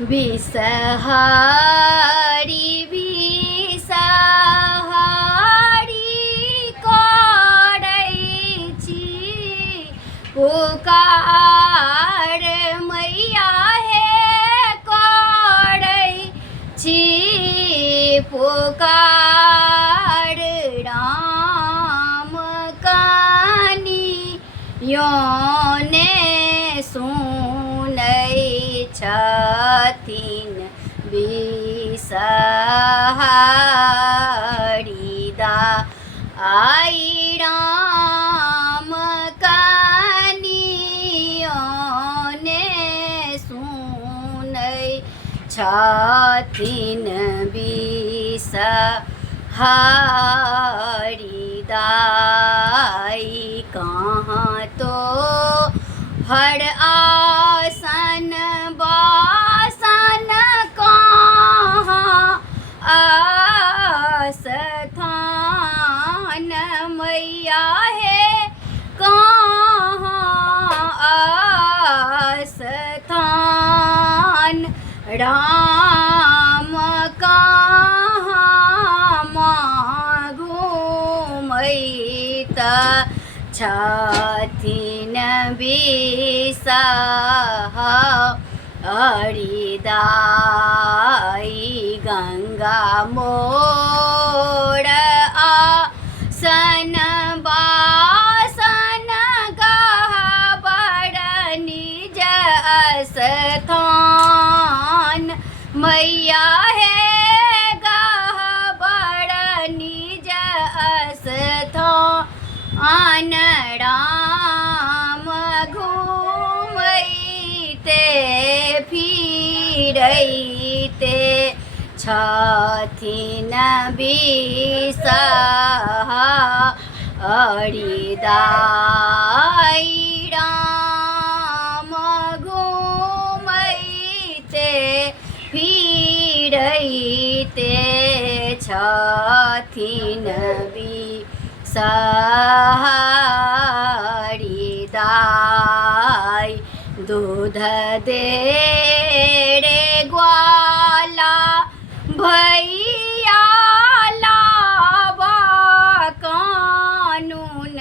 बिसहारी बिसहारी करै छी पुकार मैया हे करै छी पुकार राम कानी योने सुनै छथिन बिसहारी दाई राम कानियोने सुनै छथिन बिसहारी दाई कहाँ तो हर आसन बासन कहाँ आस्थान मैया है कहाँ आस्थान राम कहाँ घूमैत छथिन बिसहारी दाई गंगा मोर आसन बासन गहबर निज स्थान मैया है गहबर निज स्थान राम घूमैते फिरैते छथिन बिसहारी दाई राम घूमैते फिरैते छथिन बिसहारी दाई दूध दे रे ग्वाला भैया लावा कानून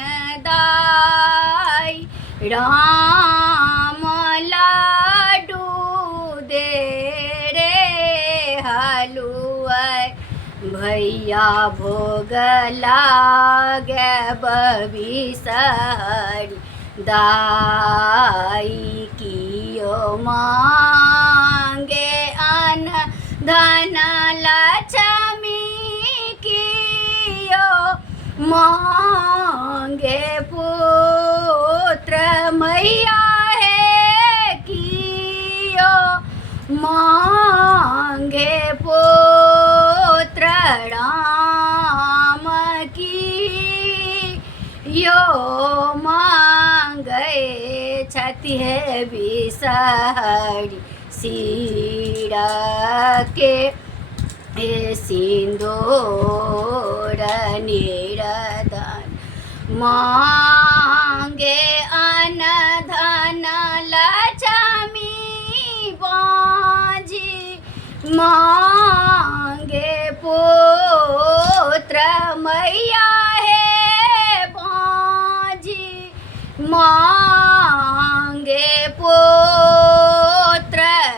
दाई राम लाडू दे रे हलुआ भैया भोग लागे बिसहारी दाई कियो मांगे अन धन लक्ष्मी कियो मांगे पुत्र मैया है कियो मांगे पुत्र राम की यो मांगे छति है बिसहारी सिर के सिंदूर निर्धन मांगे अन धन लक्ष्मी बाजी मांगे पुत्र मैया है बाजी माँ